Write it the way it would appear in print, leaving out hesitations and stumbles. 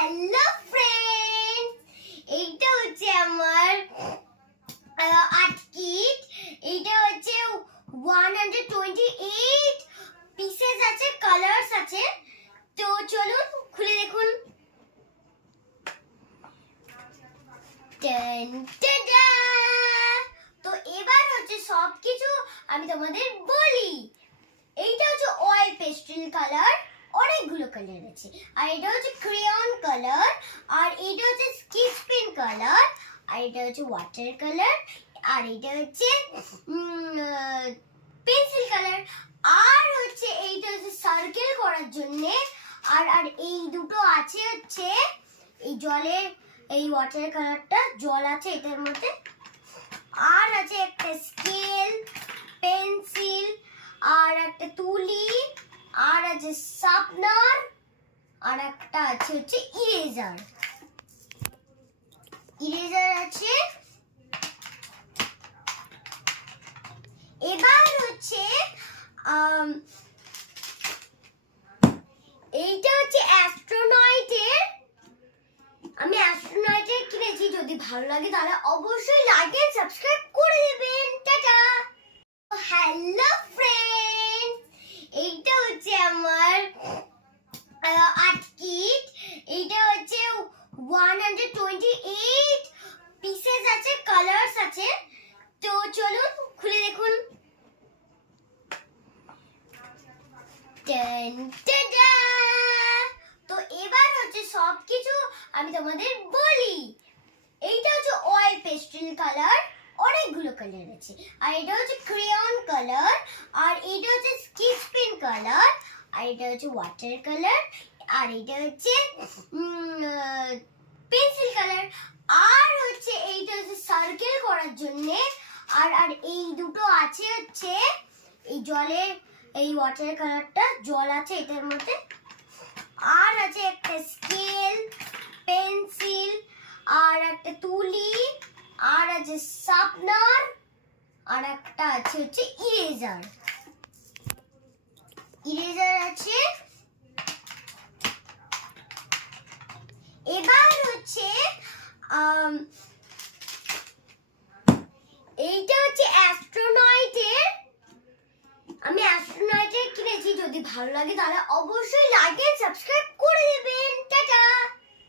Hello friends, এইটা হচ্ছে আমার আর্ট কিট। এইটা হচ্ছে 128 পিসেস আছে, কালার্স আছে। তো চলুন খুলে দেখুন। তো এবার হচ্ছে সবকিছু আমি তোমাদের বলি। এইটা হচ্ছে অয়েল পেস্টেল কালার, অনেকগুলো কালার আছে। আর এটা হচ্ছে ক্রেয়ন কালার, আর এটা হচ্ছে স্কেচ পেন কালার, আর এটা হচ্ছে ওয়াটার কালার, আর এটা হচ্ছে পেন্সিল কালার, আর হচ্ছে এইটা হচ্ছে সার্কেল করার জন্য। আর আর এই দুটো আছে হচ্ছে এই জলের, এই ওয়াটার কালারটা জল আছে এটার মধ্যে। আর আছে একটা স্কেল, পেন্সিল, আর একটা তুলি, আর আছে শার্পনার, আর একটা আছে হচ্ছে ইরেজার। আছে। এবার হচ্ছে এইটা হচ্ছে অ্যাস্ট্রোনয়েটের। আমি অ্যাস্ট্রোনয়েটের কিনেছি। যদি ভালো লাগে তাহলে অবশ্যই লাইক এন্ড সাবস্ক্রাইব করে দেবেন। টাটা। হ্যালো ফ্রেন্ডস, এইটা হচ্ছে আমার আর্ট কিট। এইটা হচ্ছে 128 পিসেস আছে, কালার্স আছে। তো চলুন খুলে দেখুন। তো এবার হচ্ছে সবকিছু আমি তোমাদের বলি। এইটা হচ্ছে অয়েল পেস্টেল কালার, অনেকগুলো কালার আছে। আর এটা হচ্ছে ক্রেয়ন কালার, আর এটা হচ্ছে স্কেচ পেন কালার, আর এটা হচ্ছে ওয়াটার কালার, আর এটা হচ্ছে পেন্সিল কালার, আর হচ্ছে এইটা হচ্ছে সার্কেল করার জন্য। আর আর এই দুটো আছে হচ্ছে এই জলের, এই ওয়াটার কালারটা জল আছে এটার মধ্যে। আর আছে একটা স্কেল, পেন্সিল, আর একটা তুলি, আর আছে শার্পনার, আর একটা আছে হচ্ছে ইরেজার। আছে। এবার হচ্ছে এইটা হচ্ছে অ্যাস্ট্রোনয়েটের। আমি অ্যাস্ট্রোনয়েটের কিনেছি। যদি ভালো লাগে তাহলে অবশ্যই লাইক এন্ড সাবস্ক্রাইব করে দেবেন। টাটা।